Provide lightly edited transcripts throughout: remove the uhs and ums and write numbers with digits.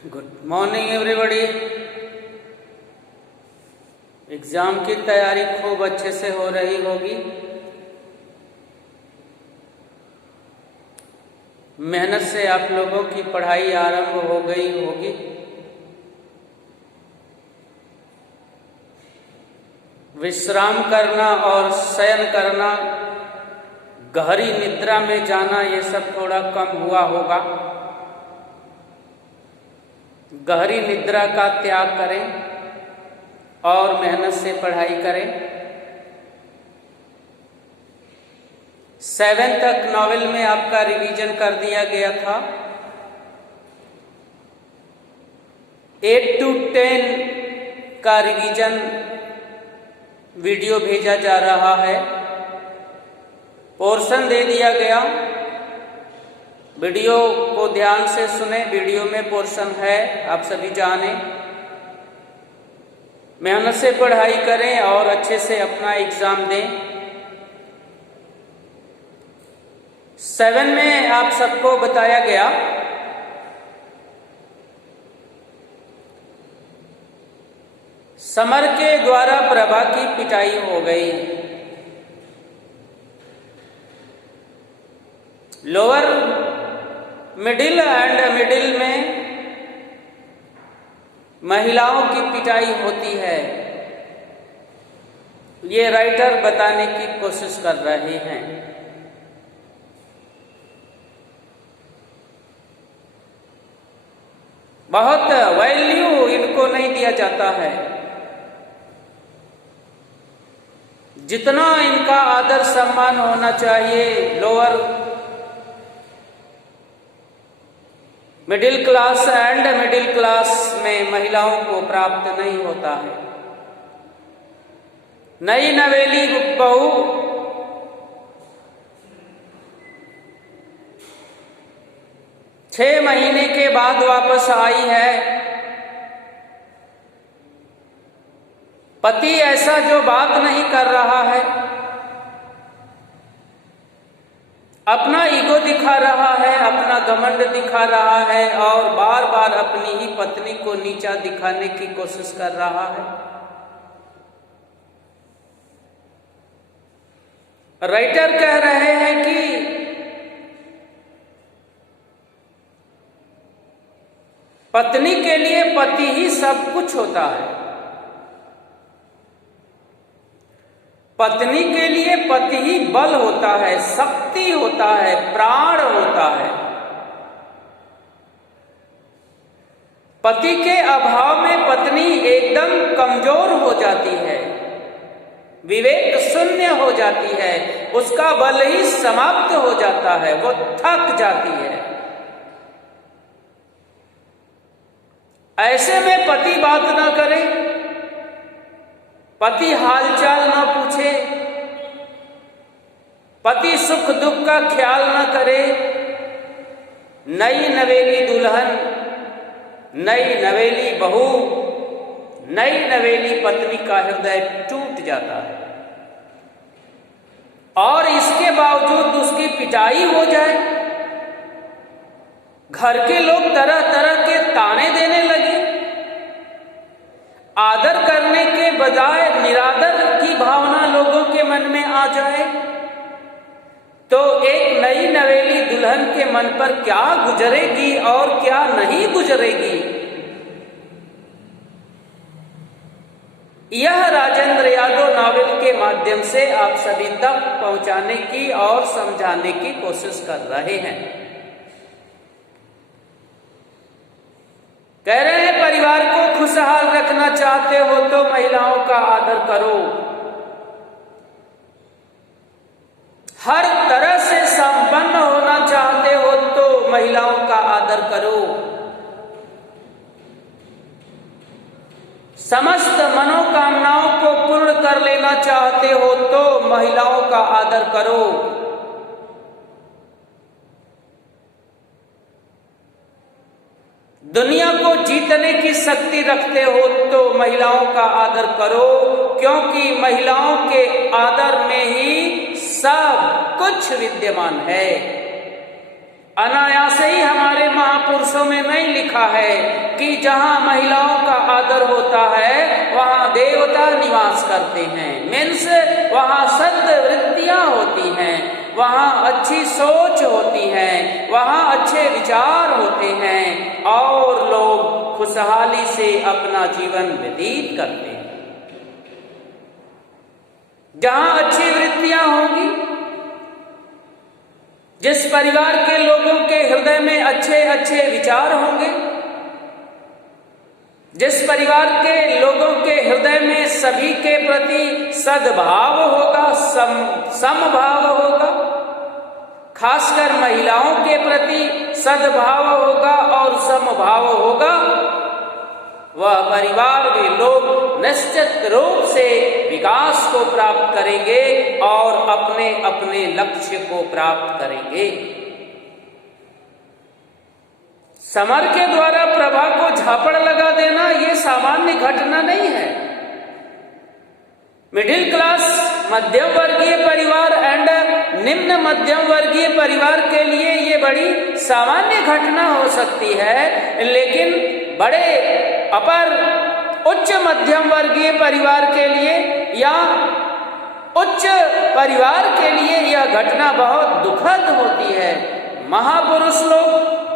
Good morning everybody. Exam की तैयारी खूब अच्छे से हो रही होगी। मेहनत से आप लोगों की पढ़ाई आरंभ हो गई होगी। विश्राम करना और शयन करना, गहरी निद्रा में जाना, ये सब थोड़ा कम हुआ होगा। गहरी निद्रा का त्याग करें और मेहनत से पढ़ाई करें। 7 तक नॉवेल में आपका रिवीजन कर दिया गया था। 8 to 10 का रिवीजन वीडियो भेजा जा रहा है। पोर्शन दे दिया गया, वीडियो को ध्यान से सुने। वीडियो में पोर्शन है, आप सभी जाने। मेहनत से पढ़ाई करें और अच्छे से अपना एग्जाम दें। 7 में आप सबको बताया गया समर के द्वारा प्रभा की पिटाई हो गई। लोअर मिडिल एंड मिडिल में महिलाओं की पिटाई होती है, ये राइटर बताने की कोशिश कर रहे हैं। बहुत वैल्यू इनको नहीं दिया जाता है, जितना इनका आदर सम्मान होना चाहिए lower middle class and middle class में महिलाओं को प्राप्त नहीं होता है। नई नवेली बहू छह महीने के बाद वापस आई है। पति ऐसा जो बात नहीं कर रहा है, अपना ईगो दिखा रहा है, अपना घमंड दिखा रहा है और बार बार अपनी ही पत्नी को नीचा दिखाने की कोशिश कर रहा है। राइटर कह रहे हैं कि पत्नी के लिए पति ही सब कुछ होता है। पत्नी के लिए पति ही बल होता है, शक्ति होता है, प्राण होता है। पति के अभाव में पत्नी एकदम कमजोर हो जाती है, विवेक शून्य हो जाती है, उसका बल ही समाप्त हो जाता है, वो थक जाती है। ऐसे में पति बात ना करे, पति हालचाल न पूछे, पति सुख दुख का ख्याल न करे। नई नवेली दुल्हन, नई नवेली बहू, नई नवेली पत्नी का हृदय टूट जाता है और इसके बावजूद उसकी पिटाई हो जाए। घर के लोग तरह तरह के ताने देने लगे। आदर करने के बजाय निरादर की भावना लोगों के मन में आ जाए तो एक नई नवेली दुल्हन के मन पर क्या गुजरेगी और क्या नहीं गुजरेगी। यह राजेंद्र यादव नॉवेल के माध्यम से आप सभी तक पहुंचाने की और समझाने की कोशिश कर रहे हैं। कह रहे हैं परिवार को खुशहाल रखना चाहते हो तो महिलाओं का आदर करो, हर तरह से संपन्न होना चाहते हो तो महिलाओं का आदर करो, समस्त मनोकामनाओं को पूर्ण कर लेना चाहते हो तो महिलाओं का आदर करो, दुनिया को जीतने की शक्ति रखते हो तो महिलाओं का आदर करो, क्योंकि महिलाओं के आदर में ही सब कुछ विद्यमान है। अनायास ही हमारे महापुरुषों वर्षों में नहीं लिखा है कि जहां महिलाओं का आदर होता है वहां देवता निवास करते हैं। मीन्स वहां सद्वृत्तियां होती हैं, वहां अच्छी सोच होती है, वहां अच्छे विचार होते हैं और लोग खुशहाली से अपना जीवन व्यतीत करते हैं। जहां अच्छी वृत्तियां होंगी, जिस परिवार के लोगों के हृदय में अच्छे अच्छे विचार होंगे, जिस परिवार के लोगों के हृदय में सभी के प्रति सद्भाव होगा, समभाव होगा, खासकर महिलाओं के प्रति सद्भाव होगा और समभाव होगा, वह परिवार के लोग निश्चित रूप से विकास को प्राप्त करेंगे और अपने अपने लक्ष्य को प्राप्त करेंगे। समर के द्वारा प्रभा को झापड़ लगा देना यह सामान्य घटना नहीं है। मिडिल क्लास मध्यम वर्गीय परिवार एंड निम्न मध्यम वर्गीय परिवार के लिए ये बड़ी सामान्य घटना हो सकती है, लेकिन बड़े अपर उच्च मध्यम वर्गीय परिवार के लिए या उच्च परिवार के लिए यह घटना बहुत दुखद होती है। महापुरुष लोग,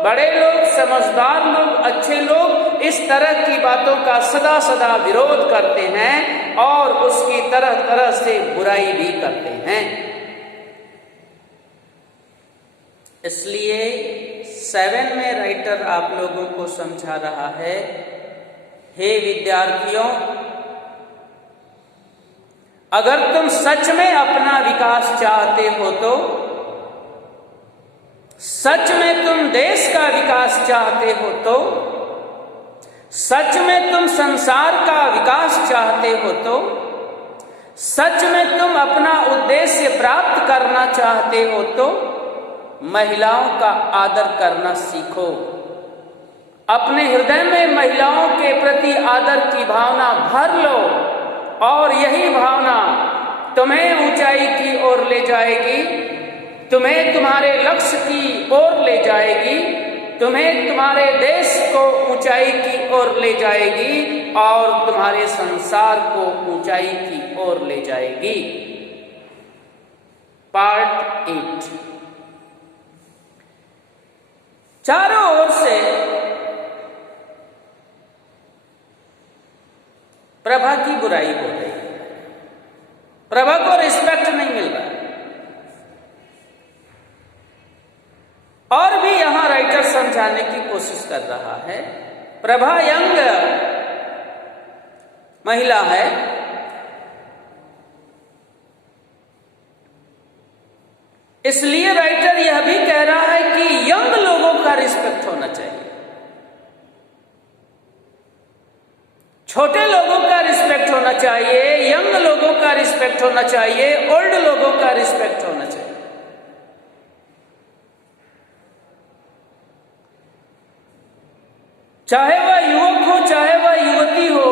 बड़े लोग, समझदार लोग, अच्छे लोग इस तरह की बातों का सदा सदा विरोध करते हैं और उसकी तरह तरह से बुराई भी करते हैं। इसलिए 7 में राइटर आप लोगों को समझा रहा है, हे विद्यार्थियों, अगर तुम सच में अपना विकास चाहते हो तो, सच में तुम देश का विकास चाहते हो तो, सच में तुम संसार का विकास चाहते हो तो, सच में तुम अपना उद्देश्य प्राप्त करना चाहते हो तो महिलाओं का आदर करना सीखो। अपने हृदय में महिलाओं के प्रति आदर की भावना भर लो और यही भावना तुम्हें ऊंचाई की ओर ले जाएगी, तुम्हें तुम्हारे लक्ष्य की ओर ले जाएगी, तुम्हें तुम्हारे देश को ऊंचाई की ओर ले जाएगी और तुम्हारे संसार को ऊंचाई की ओर ले जाएगी। पार्ट 8। चारों ओर से प्रभा की बुराई हो रही है, प्रभा को रिस्पेक्ट नहीं मिल रहा है। और भी यहां राइटर समझाने की कोशिश कर रहा है, प्रभा यंग महिला है, इसलिए राइटर यह भी कह रहा है कि यंग लोगों का रिस्पेक्ट होना चाहिए। छोटे लोगों का रिस्पेक्ट होना चाहिए, यंग लोगों का रिस्पेक्ट होना चाहिए, ओल्ड लोगों का रिस्पेक्ट होना चाहिए। चाहे वह युवक हो, चाहे वह युवती हो,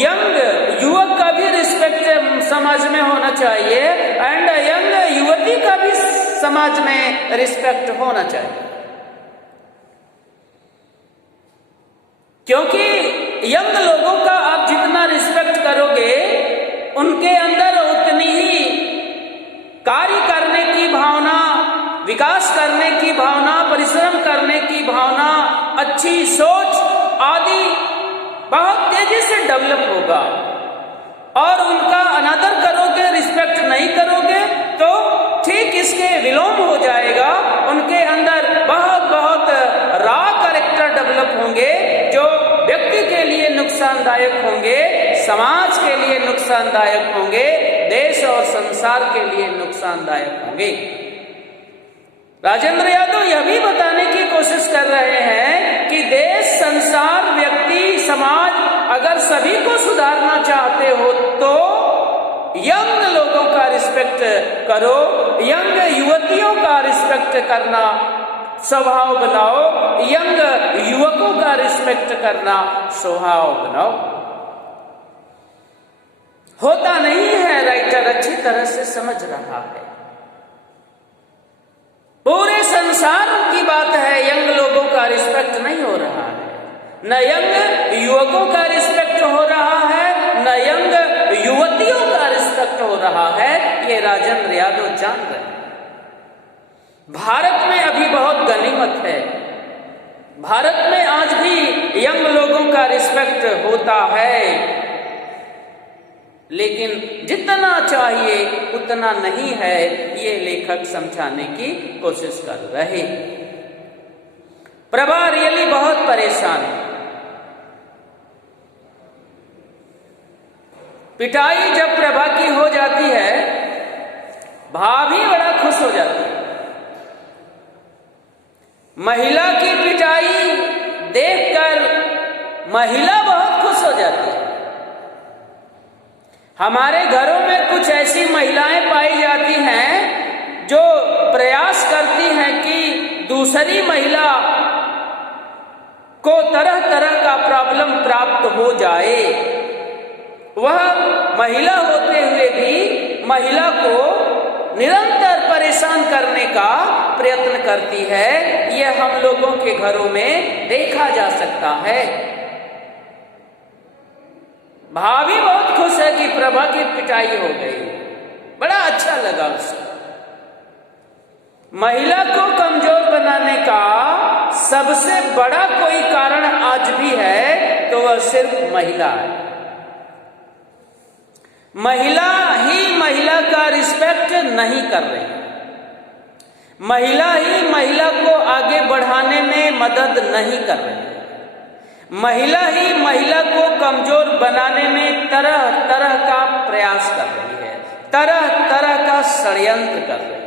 यंग युवक का भी रिस्पेक्ट समाज में होना चाहिए एंड यंग युवती का भी समाज में रिस्पेक्ट होना चाहिए। क्योंकि यंग लोगों का आप जितना रिस्पेक्ट करोगे, उनके अंदर उतनी ही कार्य करने की भावना, विकास करने की भावना, परिश्रम करने की भावना, अच्छी सोच आदि बहुत तेजी से डेवलप होगा। और उनका अनादर करोगे, रिस्पेक्ट नहीं करोगे तो ठीक इसके विलोम हो जाएगा। उनके अंदर बहुत बहुत रॉ कैरेक्टर डेवलप होंगे जो व्यक्ति के लिए नुकसानदायक होंगे, समाज के लिए नुकसानदायक होंगे, देश और संसार के लिए नुकसानदायक होंगे। राजेंद्र यादव यह भी बताने की कोशिश कर रहे हैं कि देश, संसार, व्यक्ति, समाज अगर सभी को सुधारना चाहते हो तो यंग लोगों का रिस्पेक्ट करो, यंग युवतियों का रिस्पेक्ट करना स्वभाव बनाओ, यंग युवकों का रिस्पेक्ट करना स्वभाव बनाओ। होता नहीं है, राइटर अच्छी तरह से समझ रहा है। पूरे संसार की बात है, यंग लोगों का रिस्पेक्ट नहीं न यंग युवकों का रिस्पेक्ट हो रहा है, न यंग युवतियों का रिस्पेक्ट हो रहा है। ये राजेंद्र यादव जान रहे हैं। भारत में अभी बहुत गनीमत है, भारत में आज भी यंग लोगों का रिस्पेक्ट होता है, लेकिन जितना चाहिए उतना नहीं है, ये लेखक समझाने की कोशिश कर रहे। प्रभा रियली बहुत परेशान है। पिटाई जब प्रभा की हो जाती है, भाभी बड़ा खुश हो जाती है। महिला की पिटाई देखकर महिला बहुत खुश हो जाती है। हमारे घरों में कुछ ऐसी महिलाएं पाई जाती हैं जो प्रयास करती हैं कि दूसरी महिला को तरह तरह का प्रॉब्लम प्राप्त हो जाए। वह महिला होते हुए भी महिला को निरंतर परेशान करने का प्रयत्न करती है। यह हम लोगों के घरों में देखा जा सकता है। भाभी बहुत खुश है कि प्रभा की पिटाई हो गई, बड़ा अच्छा लगा उसे। महिला को कमजोर बनाने का सबसे बड़ा कोई कारण आज भी है तो वह सिर्फ महिला है। महिला ही महिला का रिस्पेक्ट नहीं कर रही, महिला ही महिला को आगे बढ़ाने में मदद नहीं कर रही, महिला ही महिला को कमजोर बनाने में तरह तरह का प्रयास कर रही है, तरह तरह का षड्यंत्र कर रही है।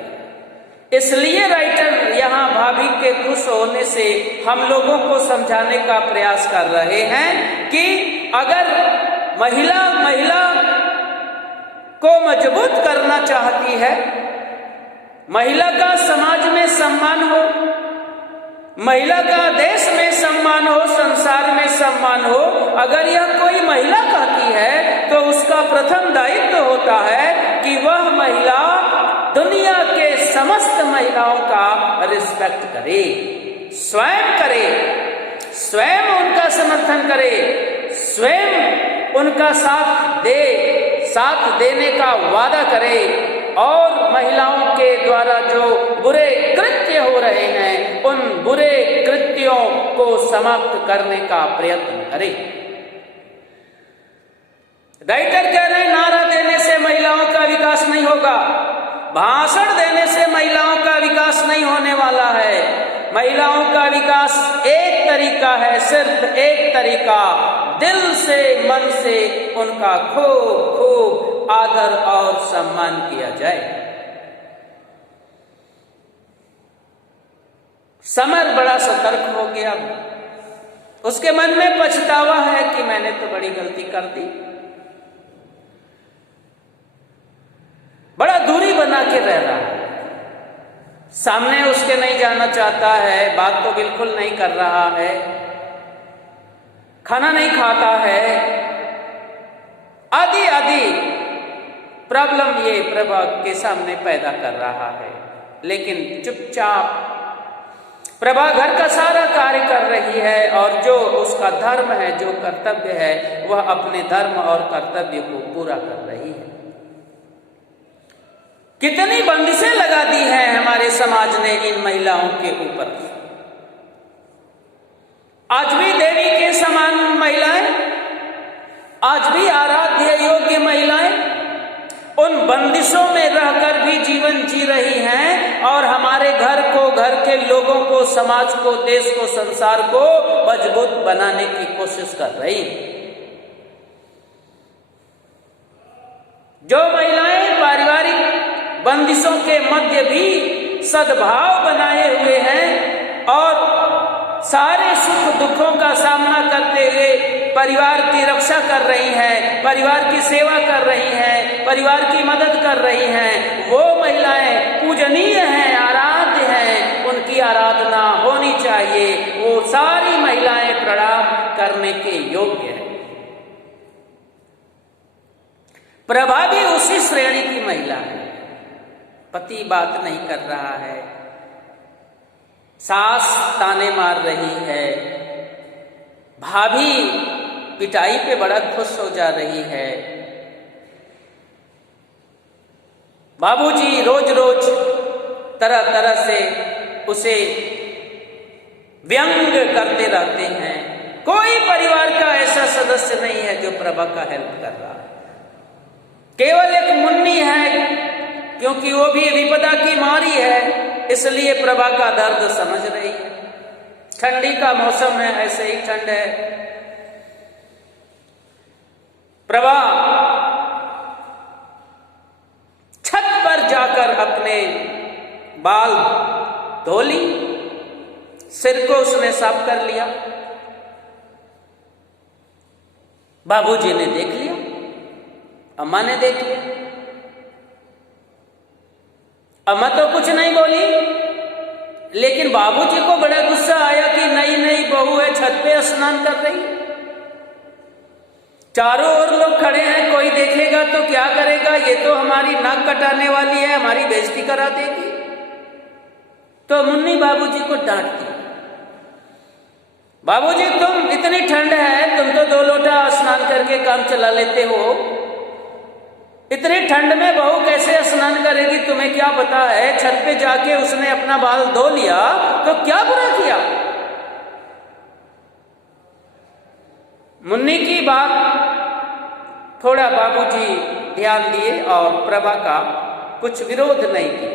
इसलिए राइटर यहाँ भाभी के खुश होने से हम लोगों को समझाने का प्रयास कर रहे हैं कि अगर महिला को मजबूत करना चाहती है, महिला का समाज में सम्मान हो, महिला का देश में सम्मान हो, संसार में सम्मान हो, अगर यह कोई महिला कहती है तो उसका प्रथम दायित्व होता है कि वह महिला दुनिया के समस्त महिलाओं का रिस्पेक्ट करे, स्वयं करे, स्वयं उनका समर्थन करे, स्वयं उनका साथ देने का वादा करे और महिलाओं के द्वारा जो बुरे कृत्य हो रहे हैं उन बुरे कृत्यों को समाप्त करने का प्रयत्न करे। राइटर कह रहे हैं नारा देने से महिलाओं का विकास नहीं होगा, भाषण देने से महिलाओं का विकास नहीं होने वाला है। महिलाओं का विकास एक तरीका है, सिर्फ एक तरीका, दिल से मन से उनका खूब खूब आदर और सम्मान किया जाए। समर बड़ा सतर्क हो गया, उसके मन में पछतावा है कि मैंने तो बड़ी गलती कर दी। बड़ा दूरी बना के रह रहा है, सामने उसके नहीं जाना चाहता है, बात तो बिल्कुल नहीं कर रहा है, खाना नहीं खाता है, आदि आदि प्रॉब्लम ये प्रभा के सामने पैदा कर रहा है। लेकिन चुपचाप प्रभा घर का सारा कार्य कर रही है और जो उसका धर्म है, जो कर्तव्य है, वह अपने धर्म और कर्तव्य को पूरा कर रही है। कितनी बंदिशें लगा दी हैं हमारे समाज ने इन महिलाओं के ऊपर। आज भी देवी के समान महिलाएं, आज भी आराध्य योग्य महिलाएं उन बंदिशों में रहकर भी जीवन जी रही हैं और हमारे घर को, घर के लोगों को, समाज को, देश को, संसार को मजबूत बनाने की कोशिश कर रही हैं। जो महिलाएं पारिवारिक बंदिशों के मध्य भी सद्भाव बनाए हुए हैं और सारे सुख दुखों का सामना करते हुए परिवार की रक्षा कर रही हैं, परिवार की सेवा कर रही हैं, परिवार की मदद कर रही हैं, वो महिलाएं पूजनीय हैं, आराध्य हैं, उनकी आराधना होनी चाहिए। वो सारी महिलाएं प्रणाम करने के योग्य हैं। प्रभा भी उसी श्रेणी की महिला है। पति बात नहीं कर रहा है, सास ताने मार रही है, भाभी पिटाई पे बड़ा खुश हो जा रही है। बाबूजी रोज रोज तरह तरह से उसे व्यंग करते रहते हैं। कोई परिवार का ऐसा सदस्य नहीं है जो प्रभा का हेल्प कर रहा है। केवल एक मुन्नी है, क्योंकि वो भी विपदा की मारी है, इसलिए प्रभा का दर्द समझ रही है। ठंडी का मौसम है, ऐसे ही ठंड है। प्रभा छत पर जाकर अपने बाल धो ली, सिर को उसने साफ कर लिया। बाबूजी ने देख लिया, अम्मा ने देख लिया। अम्मा तो कुछ नहीं बोली, लेकिन बाबूजी को बड़ा गुस्सा आया कि नई नई बहू है, छत पे स्नान कर रही। चारों ओर लोग खड़े हैं, कोई देखेगा तो क्या करेगा, ये तो हमारी नाक कटाने वाली है, हमारी बेइज्जती करा देगी। तो मुन्नी बाबूजी को डांटती, बाबूजी तुम इतनी ठंड है, तुम तो 2 लोटा स्नान करके काम चला लेते हो, इतनी ठंड में बहू कैसे स्नान करेगी, तुम्हें क्या पता है। छत पे जाके उसने अपना बाल धो लिया तो क्या बुरा किया। मुन्नी की बात थोड़ा बाबूजी ध्यान दिए और प्रभा का कुछ विरोध नहीं किया।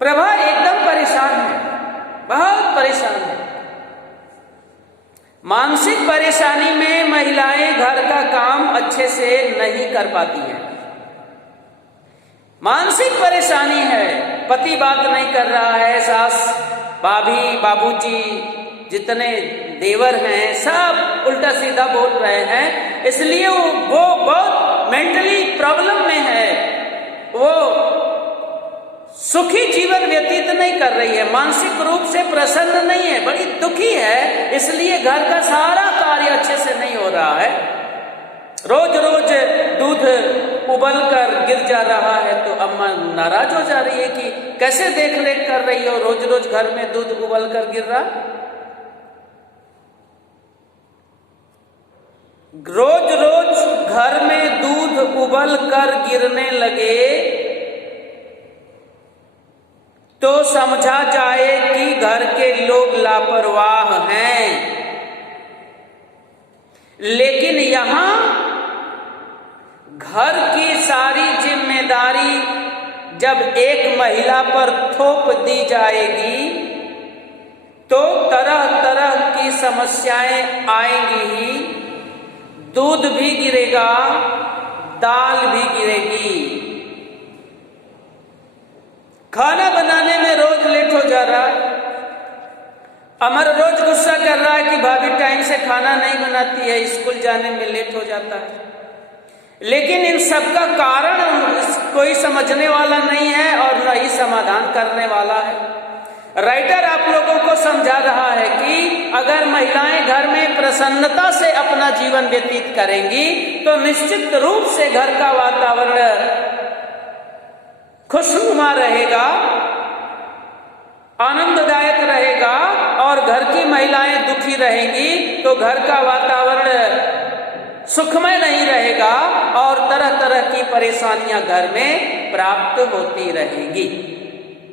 प्रभा एकदम परेशान है, बहुत परेशान है। मानसिक परेशानी में महिलाएं घर का काम अच्छे से नहीं कर पाती हैं। मानसिक परेशानी है, पति बात नहीं कर रहा है, सास, भाभी, बाबूजी, जितने देवर हैं सब उल्टा सीधा बोल रहे हैं, इसलिए वो बहुत मेंटली प्रॉब्लम में है। वो सुखी जीवन व्यतीत नहीं कर रही है, मानसिक रूप से प्रसन्न नहीं है, बड़ी दुखी है, इसलिए घर का सारा कार्य अच्छे से नहीं हो रहा है। रोज रोज दूध उबल कर गिर जा रहा है तो अम्मा नाराज हो जा रही है कि कैसे देख रेख कर रही हो, रोज रोज घर में दूध उबल कर गिर रहा। रोज रोज घर में दूध उबल कर गिरने लगे तो समझा जाए कि घर के लोग लापरवाह हैं। लेकिन यहां घर की सारी जिम्मेदारी जब एक महिला पर थोप दी जाएगी तो तरह तरह की समस्याएं आएंगी ही। दूध भी गिरेगा, दाल भी गिरेगी। खाना बनाने में रोज लेट हो जा रहा है। अमर रोज गुस्सा कर रहा है कि भाभी टाइम से खाना नहीं बनाती है, स्कूल जाने में लेट हो जाता है। लेकिन इन सब का कारण कोई समझने वाला नहीं है और न ही समाधान करने वाला है। राइटर आप लोगों को समझा रहा है कि अगर महिलाएं घर में प्रसन्नता से अपना जीवन व्यतीत करेंगी तो निश्चित रूप से घर का वातावरण खुशनुमा रहेगा, आनंददायक रहेगा। और घर की महिलाएं दुखी रहेंगी तो घर का वातावरण सुखमय नहीं रहेगा और तरह तरह की परेशानियां घर में प्राप्त होती रहेंगी।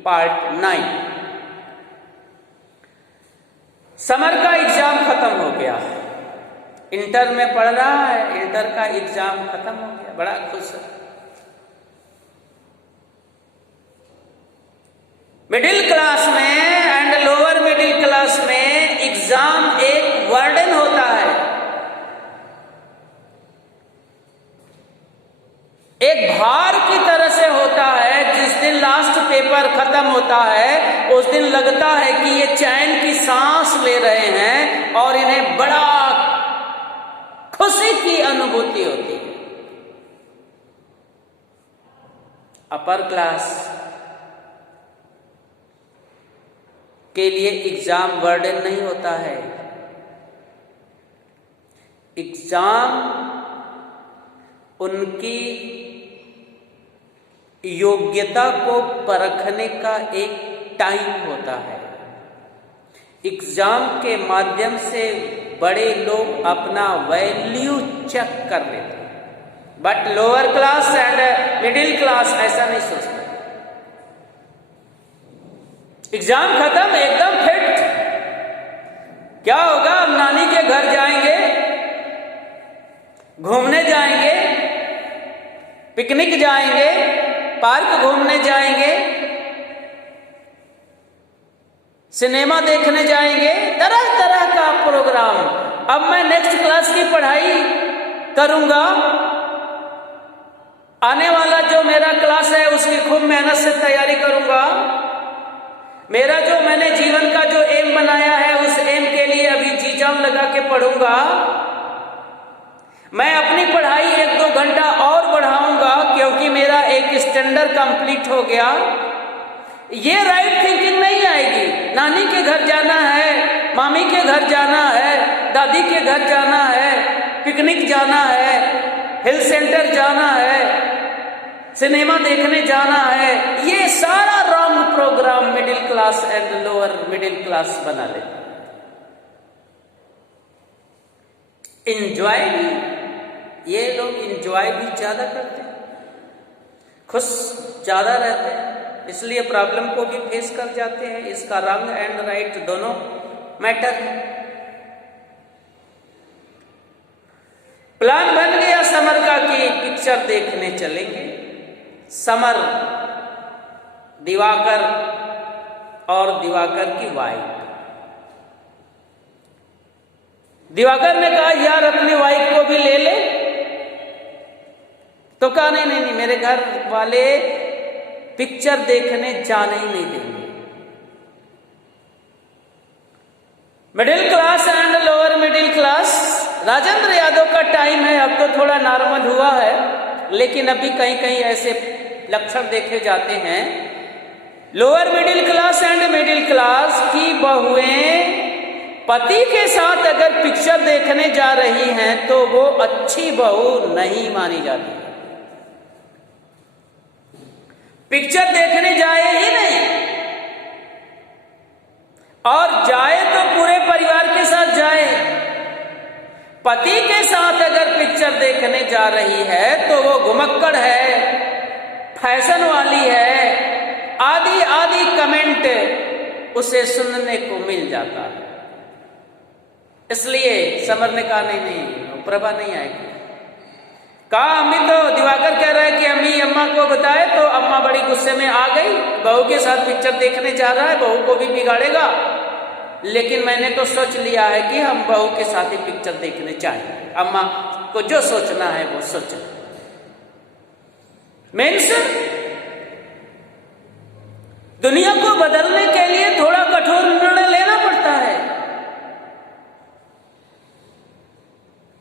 पार्ट 9। समर का एग्जाम खत्म हो गया, इंटर में पढ़ रहा है, इंटर का एग्जाम खत्म हो गया, बड़ा खुश है। मिडिल क्लास में एंड लोअर मिडिल क्लास में एग्जाम एक वर्डन होता है, एक भार की तरह से होता है। जिस दिन लास्ट पेपर खत्म होता है उस दिन लगता है कि ये चैन की सांस ले रहे हैं और इन्हें बड़ा खुशी की अनुभूति होती है। अपर क्लास के लिए एग्जाम बर्डन नहीं होता है। एग्जाम उनकी योग्यता को परखने का एक टाइम होता है। एग्जाम के माध्यम से बड़े लोग अपना वैल्यू चेक कर लेते हैं, but lower class and middle class ऐसा नहीं सोचते। एग्जाम खत्म, एकदम फिट, क्या होगा, अब नानी के घर जाएंगे, घूमने जाएंगे, पिकनिक जाएंगे, पार्क घूमने जाएंगे, सिनेमा देखने जाएंगे, तरह तरह का प्रोग्राम। अब मैं नेक्स्ट क्लास की पढ़ाई करूंगा, आने वाला जो मेरा क्लास है उसकी खूब मेहनत से तैयारी करूंगा, मेरा जो मैंने जीवन का जो एम बनाया है उस एम के लिए अभी जी जान लगा के पढ़ूंगा, मैं अपनी पढ़ाई 1-2 घंटा और बढ़ाऊंगा क्योंकि मेरा एक स्टैंडर्ड कंप्लीट हो गया। ये राइट थिंकिंग नहीं आएगी। नानी के घर जाना है, मामी के घर जाना है, दादी के घर जाना है, पिकनिक जाना है, हिल सेंटर जाना है, सिनेमा देखने जाना है, ये सारा wrong program middle class and lower middle class बना ले। इंजॉय भी, ये लोग इंजॉय भी ज्यादा करते हैं, खुश ज्यादा रहते हैं, इसलिए प्रॉब्लम को भी फेस कर जाते हैं। इसका रंग एंड राइट दोनों मैटर है। प्लान बन गया समर का कि पिक्चर देखने चलेंगे। समर, दिवाकर और दिवाकर की वाइफ। दिवाकर ने कहा यार अपनी वाइफ को भी ले ले, तो कहा नहीं नहीं नहीं, मेरे घर वाले पिक्चर देखने जाने ही नहीं देंगे। Middle class and lower middle class, Rajendra Yadav का टाइम है, अब तो थोड़ा नॉर्मल हुआ है, लेकिन अभी कहीं कहीं ऐसे लक्षण देखे जाते हैं। Lower middle class and middle class की बहुएं पति के साथ अगर पिक्चर देखने जा रही हैं तो वो अच्छी बहू नहीं मानी जाती। पिक्चर देखने जाए ही नहीं, और जाए तो पूरे परिवार के साथ जाए। पति के साथ अगर पिक्चर देखने जा रही है तो वो घुमक्कड़ है, फैशन वाली है, आदि आदि कमेंट उसे सुनने को मिल जाता है। इसलिए समर ने कहा नहीं नहीं, प्रभा नहीं आएगी। कहा अम्मी, तो दिवाकर कह रहा है कि अम्मी अम्मा को बताए, तो अम्मा बड़ी गुस्से में आ गई, बहू के साथ पिक्चर देखने जा रहा है, बहू को भी बिगाड़ेगा। लेकिन मैंने तो सोच लिया है कि हम बहू के साथ ही पिक्चर देखने जाएंगे, अम्मा को जो सोचना है वो सोचे। मीन्स दुनिया को बदलने के लिए थोड़ा कठोर निर्णय लेना पड़ता है,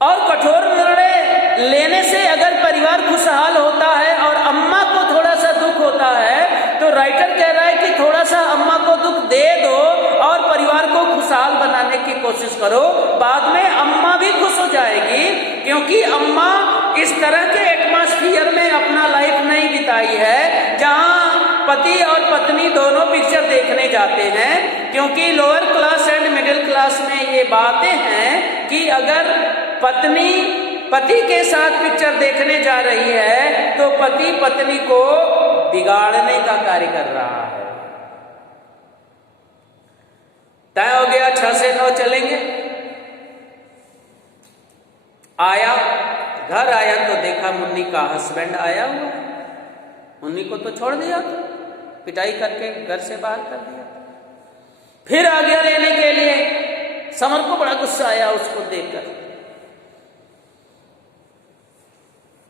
और कठोर निर्णय लेने से अगर परिवार खुशहाल होता है और अम्मा को थोड़ा सा दुख होता है, तो राइटर कह रहा है कि थोड़ा सा अम्मा को दुख दे दो और परिवार को खुशहाल बनाने की कोशिश करो, बाद में अम्मा भी खुश हो जाएगी। क्योंकि अम्मा इस तरह के एटमॉस्फियर में अपना लाइफ नहीं बिताई है जहां पति और पत्नी दोनों पिक्चर देखने जाते हैं। क्योंकि lower class and middle class में ये बातें हैं कि अगर पत्नी पति के साथ पिक्चर देखने जा रही है तो पति पत्नी को बिगाड़ने का कार्य कर रहा है। तय हो गया 6 से 9 चलेंगे। आया, घर आया तो देखा मुन्नी का हस्बैंड आया हुआ। मुन्नी को तो छोड़ दिया, पिटाई करके घर से बाहर कर दिया। फिर आ गया लेने के लिए। समर को बड़ा गुस्सा आया उसको देखकर।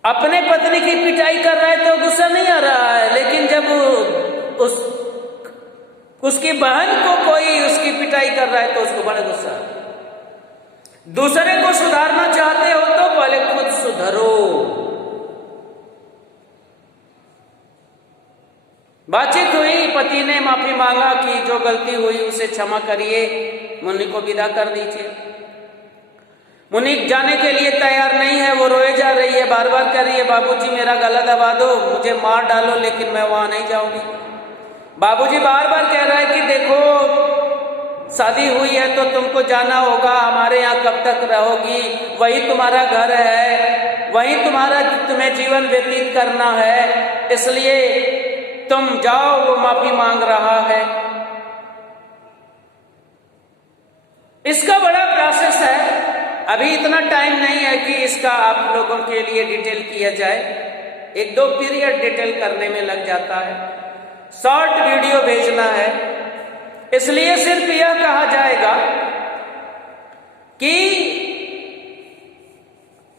अपने पत्नी की पिटाई कर रहा है तो गुस्सा नहीं आ रहा है, लेकिन जब उसकी बहन को कोई उसकी पिटाई कर रहा है तो उसको बड़ा गुस्सा। दूसरे को सुधारना चाहते हो तो पहले खुद सुधरो। बातचीत हुई, पति ने माफी मांगा कि जो गलती हुई उसे क्षमा करिए, मुन्नी को विदा कर दीजिए। मुन्नी जाने के लिए तैयार नहीं है, वो रोए जा रही है, बार बार कह रही है बाबूजी मेरा गला दबा दो, मुझे मार डालो, लेकिन मैं वहां नहीं जाऊंगी। बाबूजी बार बार कह रहा है कि देखो शादी हुई है तो तुमको जाना होगा, हमारे यहाँ कब तक रहोगी, वही तुम्हारा घर है, वही तुम्हें जीवन व्यतीत करना है, इसलिए तुम जाओ, वो माफी मांग रहा है। इसका बड़ा प्रोसेस है, अभी इतना टाइम नहीं है कि इसका आप लोगों के लिए डिटेल किया जाए, 1-2 पीरियड डिटेल करने में लग जाता है, शॉर्ट वीडियो भेजना है। इसलिए सिर्फ यह कहा जाएगा कि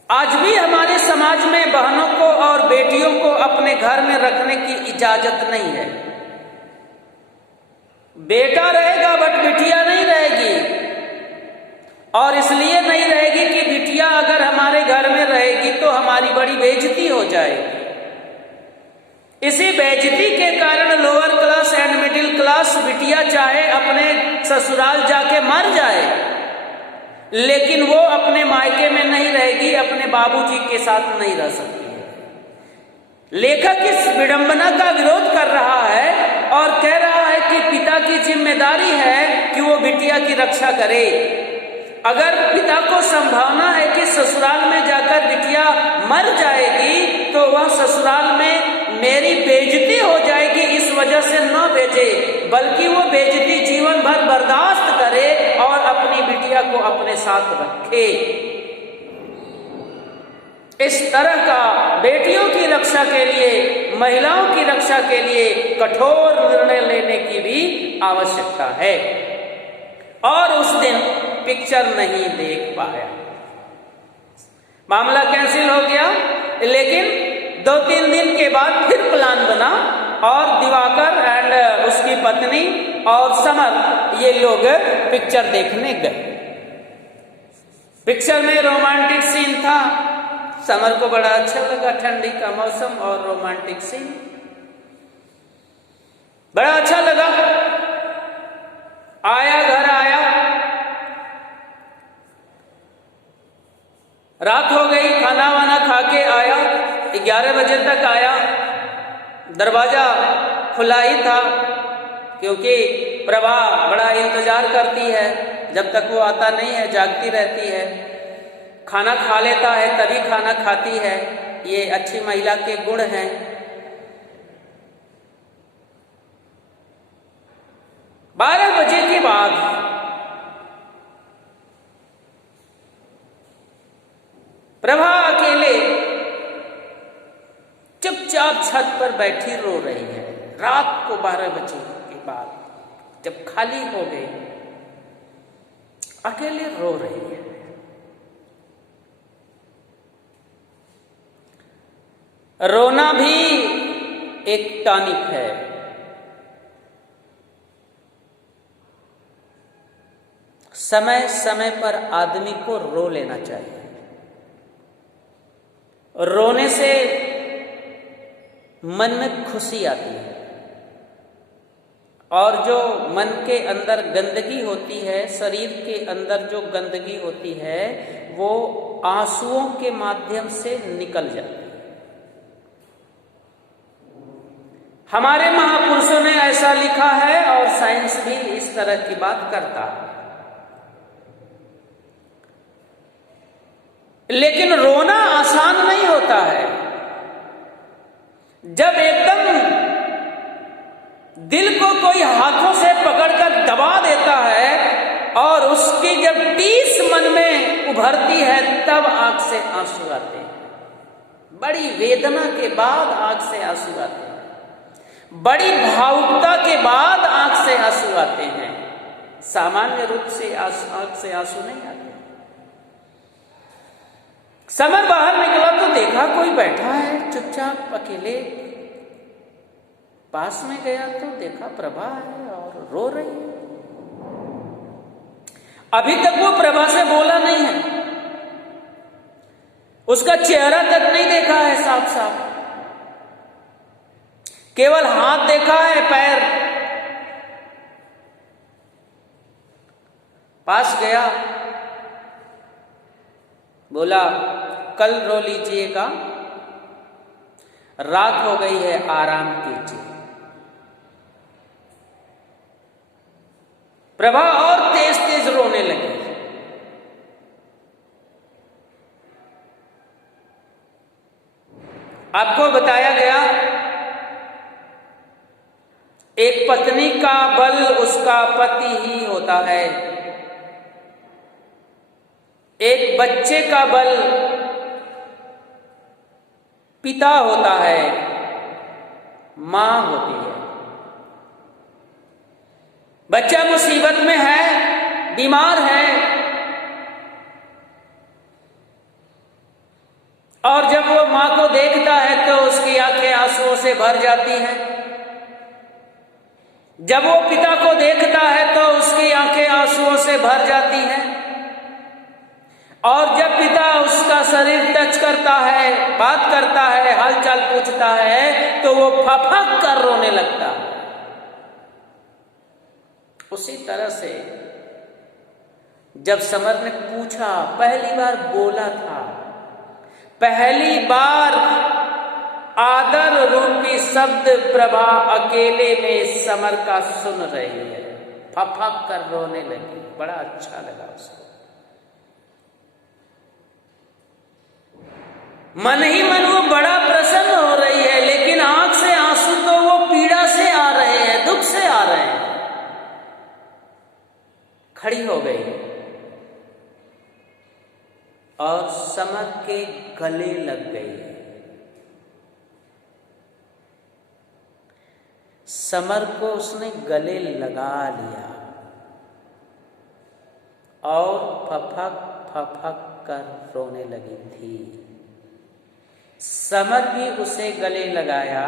आज भी हमारे समाज में बहनों को और बेटियों को अपने घर में रखने की इजाजत नहीं है। बेटा रहेगा बट बिटिया नहीं रहेगी, और इसलिए नहीं रहेगी कि बिटिया अगर हमारे घर में रहेगी तो हमारी बड़ी बेइज्जती हो जाएगी। इसी बेइज्जती के कारण lower class and middle class बिटिया चाहे अपने ससुराल जाके मर जाए, लेकिन वो अपने मायके में नहीं रहेगी, अपने बाबूजी के साथ नहीं रह सकती है। लेखक इस विडंबना का विरोध कर रहा है और कह रहा है कि पिता की जिम्मेदारी है कि वो बिटिया की रक्षा करे। अगर पिता को संभावना है कि ससुराल में जाकर बिटिया मर जाएगी तो वह ससुराल में मेरी बेइज्जती हो जाएगी इस वजह से न भेजे, बल्कि वो बेइज्जती जीवन भर बर्दाश्त करे और अपनी बिटिया को अपने साथ रखे। इस तरह का बेटियों की रक्षा के लिए, महिलाओं की रक्षा के लिए कठोर निर्णय लेने की भी आवश्यकता है। और उस दिन पिक्चर नहीं देख पाया, मामला कैंसिल हो गया। लेकिन 2-3 दिन के बाद फिर प्लान बना और दिवाकर एंड उसकी पत्नी और समर ये लोग पिक्चर देखने गए। पिक्चर में रोमांटिक सीन था, समर को बड़ा अच्छा लगा, ठंडी का मौसम और रोमांटिक सीन बड़ा अच्छा लगा। घर आया, रात हो गई, खाना वाना खा के आया, 11 बजे तक आया। दरवाजा खुला ही था क्योंकि प्रभा बड़ा इंतजार करती है, जब तक वो आता नहीं है जागती रहती है, खाना खा लेता है तभी खाना खाती है, ये अच्छी महिला के गुण हैं। बारह बजे के बाद प्रभा अकेले चुपचाप छत पर बैठी रो रही है। रात को 12 बजे के बाद जब खाली हो गई, अकेले रो रही है। रोना भी एक टॉनिक है। समय समय पर आदमी को रो लेना चाहिए। रोने से मन में खुशी आती है, और जो मन के अंदर गंदगी होती है, शरीर के अंदर जो गंदगी होती है, वो आंसुओं के माध्यम से निकल जाती है। हमारे महापुरुषों ने ऐसा लिखा है और साइंस भी इस तरह की बात करता है। लेकिन रोना आसान नहीं होता है। जब एकदम दिल को कोई हाथों से पकड़कर दबा देता है और उसकी जब टीस मन में उभरती है, तब आंख से आंसू आते हैं। बड़ी वेदना के बाद आंख से आंसू आते हैं, बड़ी भावुकता के बाद आंख से आंसू आते हैं। सामान्य रूप से आंख से आंसू नहीं आते। समर बाहर निकला तो देखा कोई बैठा है चुपचाप अकेले। पास में गया तो देखा प्रभा है और रो रही है। अभी तक वो प्रभा से बोला नहीं है, उसका चेहरा तक नहीं देखा है साफ साफ, केवल हाथ देखा है, पैर। पास गया, बोला कल रो लीजिएगा, रात हो गई है, आराम कीजिए। प्रभा और आपको बताया गया एक पत्नी का बल उसका पति ही होता है, एक बच्चे का बल पिता होता है, मां होती है। बच्चा मुसीबत में है, बीमार है, और जब वो मां को देखता है तो उसकी आंखें आंसुओं से भर जाती हैं। जब वो पिता को देखता है तो उसकी आंखें आंसुओं से भर जाती हैं। और जब पिता उसका शरीर टच करता है, बात करता है, हालचाल पूछता है, तो वो फफक कर रोने लगता है। उसी तरह से जब समर ने पूछा, पहली बार बोला था, पहली बार आदर रूपी शब्द प्रभा अकेले में समर का सुन रही है, फफक कर रोने लगी। बड़ा अच्छा लगा उसको। मन ही मन वो बड़ा प्रसन्न हो रही है, लेकिन आंख से आंसू तो वो पीड़ा से आ रहे हैं, दुख से आ रहे हैं। खड़ी हो गई और समर के गले लग गई। समर को उसने गले लगा लिया और फफक फफक कर रोने लगी थी। समर भी उसे गले लगाया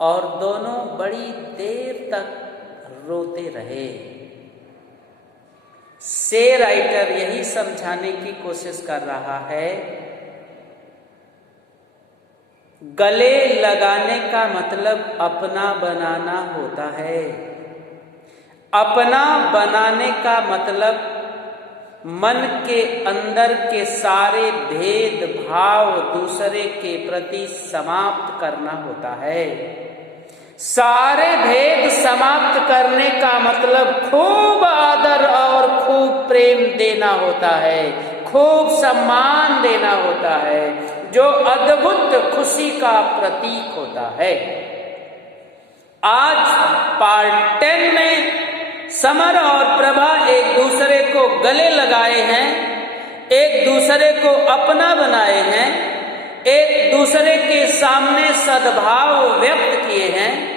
और दोनों बड़ी देर तक रोते रहे। से राइटर यही समझाने की कोशिश कर रहा है, गले लगाने का मतलब अपना बनाना होता है। अपना बनाने का मतलब मन के अंदर के सारे भेदभाव दूसरे के प्रति समाप्त करना होता है। सारे भेद समाप्त करने का मतलब खूब आदर और खूब प्रेम देना होता है, खूब सम्मान देना होता है, जो अद्भुत खुशी का प्रतीक होता है। आज पार्ट 10 में समर और प्रभा एक दूसरे को गले लगाए हैं, एक दूसरे को अपना बनाए हैं, एक दूसरे के सामने सद्भाव व्यक्त किए हैं।